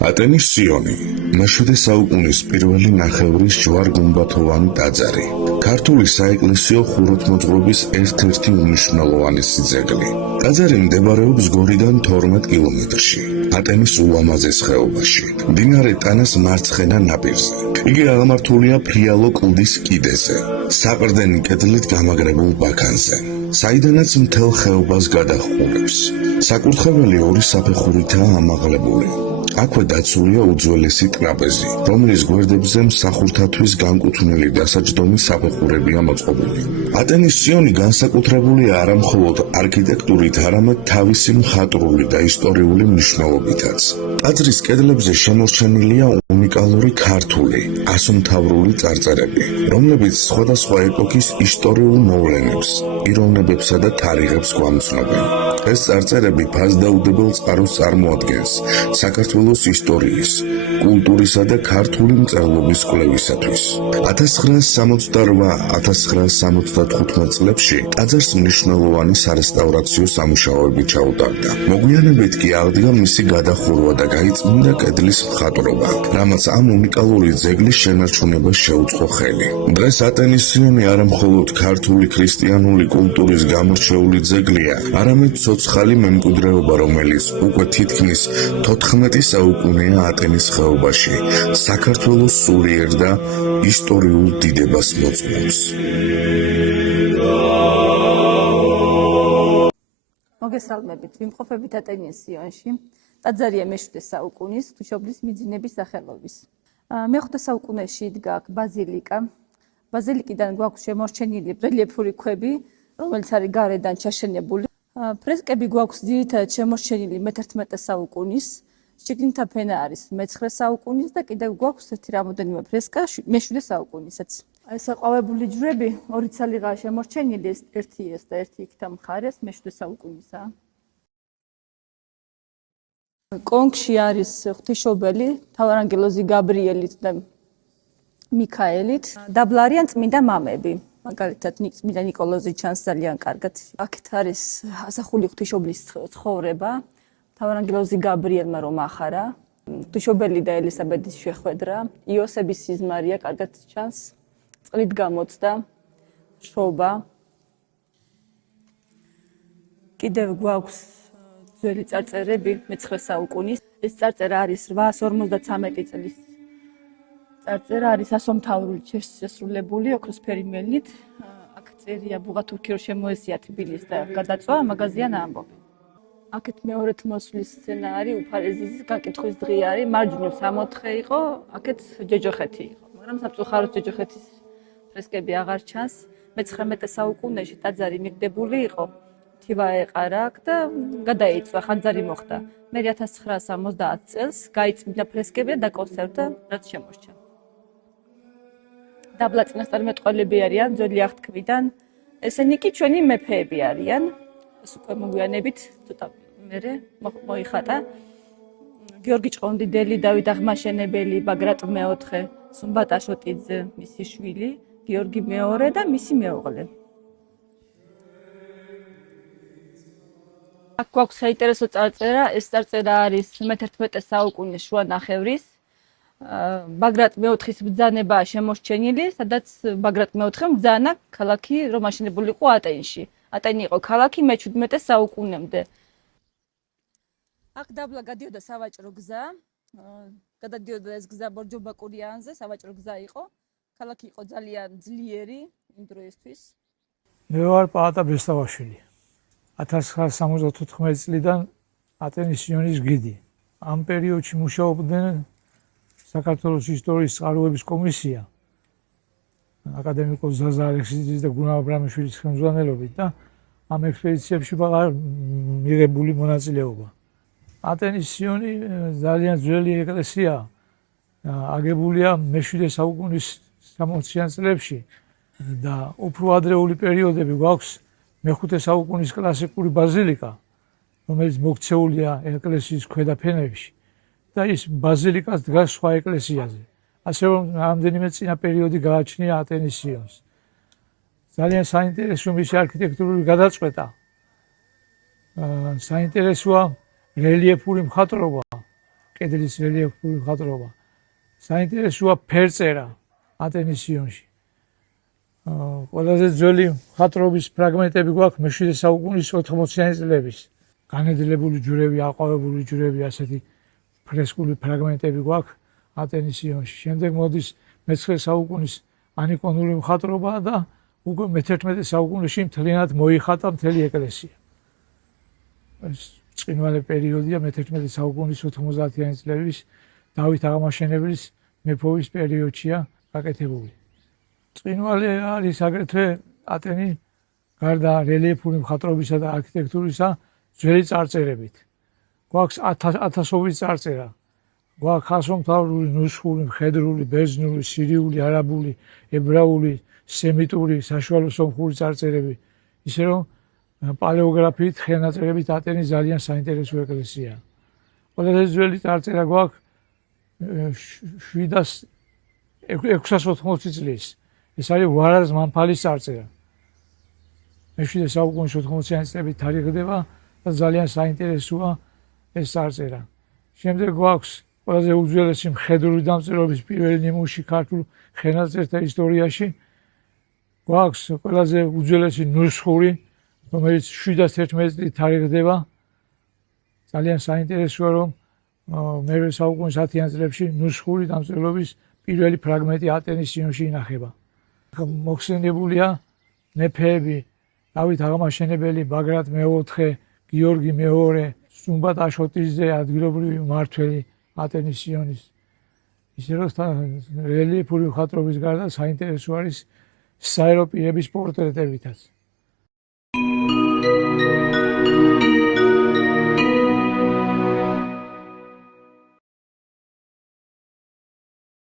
ატენის სიონი, მე-7 საუკუნის პირველი ნახევრის ჯვარ-გუმბათოვანი ტაძარი. ქართული საეკლესიო ხუროთმოძღვრების ერთ-ერთი უმნიშვნელოვანესი ძეგლი. ტაძარი მდებარეობს გორიდან 12 კილომეტრში, ატენის ულამაზეს ხეობაში, მდინარე ტანას მარცხენა ნაპირზე. იგი აღმართულია ფრიალო კლდის კიდეზე, საყრდენი კედლით გამაგრებულ ბაქანზე, საიდანაც მთელ ხეობას გადაჰყურებს. საკურთხეველი ორი საფეხურითაა ამაღლებული. აქვე დაცულია უძველესი ტრაპეზი, რომლის გვერდებზე მსახურთათვის განკუთვნილი დასაჯდომი საფეხურებია მოწყობილი. ატენის სიონი განსაკუთრებულია არა მხოლოდ არქიტექტურით, არამედ თავისი მხატვრული და ისტორიული მნიშვნელობითაც. ტაძრის კედლებზე შემორჩენილია უნიკალური ქართული, ასომთავრული წარწერები, რომლებიც სხვადასხვა ეპოქის ისტორიულ მოვლენებს, პიროვნებებსა და თარიღებს გვამცნობენ. ეს წარწერები ფასდაუდებელ წყაროს წარმოადგენს საქართველოს ისტორიის, კულტურისა და ქართული მწერლობის კვლევისათვის. 1968-1975 წლებში ტაძარს მნიშვნელოვანი სარესტავრაციო სამუშაოები ჩაუტარდა. მოგვიანებით კი აღდგა მისი გადახურვა და გაიწმინდა კედლის მხატვრობა, რამაც ამ უნიკალური ძეგლის შენარჩუნებას შეუწყო ხელი. დღეს ატენის სიონი არა მხოლოდ ქართული ქრისტიანული კულტურის გამორჩეული ძეგლია, არამედ ცოცხალი მემკვიდრეობა, რომელიც უკვე თითქმის 14 საუკუნეა ატენის ხეობაში, საქართველოს სულიერ და ისტორიულ დიდებას მოწმობს. მოგესალმებით, ვიმყოფებით ატენის სიონში. ტაძარია მე-7 საუკუნის ღვთისმშობლის მიძინების სახელობის. მე-5 საუკუნეში იდგა აქ ბაზილიკა. ბაზილიკიდან გვაქვს შემორჩენილი რელიეფური ქვები, რომელიც არის გარედან ჩაშენებული. ფრესკები გვაქვს ძირითადად შემორჩენილი მე-11 საუკუნის, შიგნითა ფენა არის მე-9 საუკუნის და კიდევ გვაქვს ერთი რამოდენიმე ფრესკა მე-7 საუკუნისაც. ეს ყვავებული ჯვრები ორი ცალიღაა შემორჩენილი, ერთი ეს და ერთი იქთა მხარეს მე-7 საუკუნისა. კონქში არის ღვთისმშობელი, მთავარანგელოზი გაბრიელით და მიქაელით. დაბლა არიან წმინდა მამები. მაგალითად, წმინდა ნიკოლოზი ჩანს ძალიან კარგად. აქეთ არის ასახული ღვთისმშობლის ცხოვრება, მთავარანგელოზი გაბრიელმა რომ ახარა, ღვთისმშობელი და ელისაბედის შეხვედრა, იოსების სიზმარია კარგად ჩანს, წყლით გამოცდა, შობა. კიდევ გვაქვს ძველი წარწერები მე-9 საუკუნის. ეს წარწერა არის 853 წლის წარწერა, არის ასომთავრული შესრულებული ოქროსფერი მელნით. აქ წერია ბუღათურქი რომ შემოესია თბილის და გადაწვა მაღაზიან ამბობი. აქეთ მეორეთ მოსვლის სცენა არის, უფალეზის გაკითხვის დღე არის, მარჯვნივ 64 იყო, აქეთ ჯეჯოხეთი იყო, მაგრამ სამწუხაროდ ჯეჯოხეთის ფრესკები აღარ ჩანს. მე-19 საუკუნეში ტაძარი მიგდებული იყო, თივა ეყარა აქ და გადაიწვა, ხანძარი მოხდა. მე 1970 წელს გაიწმინდა ფრესკები და დაკონსერვდა, რაც შემორჩა. დაბლა წინასწარმეტყველები არიან ძველი აღთქმიდან. ესენი კი ჩვენი მეფეები არიან. ეს უკვე მოგვიანებით ცოტა მერე მოიხატა. გიორგი ჭყონდიდელი, დავით აღმაშენებელი, ბაგრატ მეოთხე, სუმბატ აშოტიძე, მისი შვილი, გიორგი მეორე და მისი მეუღლე. აქ გვაქვს საინტერესო წარწერა. ეს წარწერა არის მე-11 საუკუნის შუა ნახევრის. ბაგრატ მეოთხის ბრძანებაა შემორჩენილი, სადაც ბაგრატ მეოთხემ ბრძანა ქალაქი, რომ აშენებული იყო ატენში. ატენი იყო ქალაქი მე-17 საუკუნემდე. აქ დაბლა გადიოდა სავაჭრო გზა, გადადიოდა ეს გზა ბორჯობაკურიანზე, სავაჭრო გზა იყო. ქალაქი იყო ძალიან ძლიერი იმ დროისთვის. მე ვარ პაატა ბესტავაშვილი. 1974 წლიდან ატენის სიონის გიდი. ამ პერიოდში მუშაობდნენ საქართველოს ისტორიის წყაროების კომისია, აკადემიკოს ზაზა ალექსიძის და გუნა აბრამიშვილის ხელმძღვანელობით და ამ ექსპედიციებში მიღებული მონაწილეობა. ატენის სიონი ძალიან ძველი ეკლესიაა, აგებულია მე-7 საუკუნის 60-იან წლებში და უფრო ადრეული პერიოდები გვაქვს მე-5 საუკუნის კლასიკური ბაზილიკა, რომელიც მოქცეულია ეკლესიის ქვედა ფენებში და ის ბაზილიკაც დგას სხვა ეკლესიაზე. ასე რომ რამდენიმე წინა პერიოდი გააჩნია ატენის სიონს. ძალიან საინტერესო მისი არქიტექტურული გადაწყვეტა. საინტერესოა რელიეფური მხატვრობა, კედლის რელიეფური მხატვრობა. საინტერესოა ფერწერა ატენის სიონში. ყველაზე ძველი მხატვრობის ფრაგმენტები გვაქვს მე-7 საუკუნის 80-იანი წლების. განედლებული ჯვრები, აყვავებული ჯვრები, ასეთი ფრესკული ფრაგმენტები გვაქვს ატენის სიონში. შემდეგ მოდის მე-9 საუკუნის ანიკონური მხატვრობა და უკვე მე-11 საუკუნეში მთლიანად მოიხატა მთელი ეკლესია. ეს წყინვალე პერიოდია მე-11 საუკუნის 90-იანი წლების დავით აღმაშენებლის მეფობის პერიოდშია გაკეთებული. წყინვალე არის აგრეთვე ატენი გარდა რელიეფური მხატვრობისა და არქიტექტურისა ძველი წარწერებით. გვაქვს ათასობით წარწერა. გვაქვს ხასომთავრული, ნუსხური, მხედრული, ბერძნული, სირიული, არაბული, ებრაული, სემიტური, საშუალო სომხური წარწერები. ისე რომ პალეოგრაფიით, ხელნაწერებით ატენი ძალიან საინტერესო ეკლესიაა. ყველაზე ძველი წარწერა გვაქვს 680 წლის. ეს არის ვარაზ მამფალის წარწერა. მე-7 საუკუნის 80-იანი წლებით თარიღდება და ძალიან საინტერესოა ეს წარწერა. შემდეგ გვაქვს ყველაზე უძველესი მხედრული დამწერლობის პირველი ნიმუში ქართულ ხელნაწერთა ისტორიაში. გვაქვს ყველაზე უძველესი ნუსხური, რომელიც 711 წლით თარიღდება. ძალიან საინტერესოა, რომ მე-8 საუკუნის 10-იან წლებში ნუსხური დამწერლობის პირველი ფრაგმენტი ატენის სიონში ინახება. მოხსენებულია მეფეები, დავით აღმაშენებელი, ბაგრატ მეოთხე, გიორგი მეორე, სუმბატ აშოტიძე, ადგილობრივი მმართველი ატენის სიონის. ისე რომ რელიეფური მხატვრობის გარდა საინტერესო არის საერო პირების პორტრეტებითაც.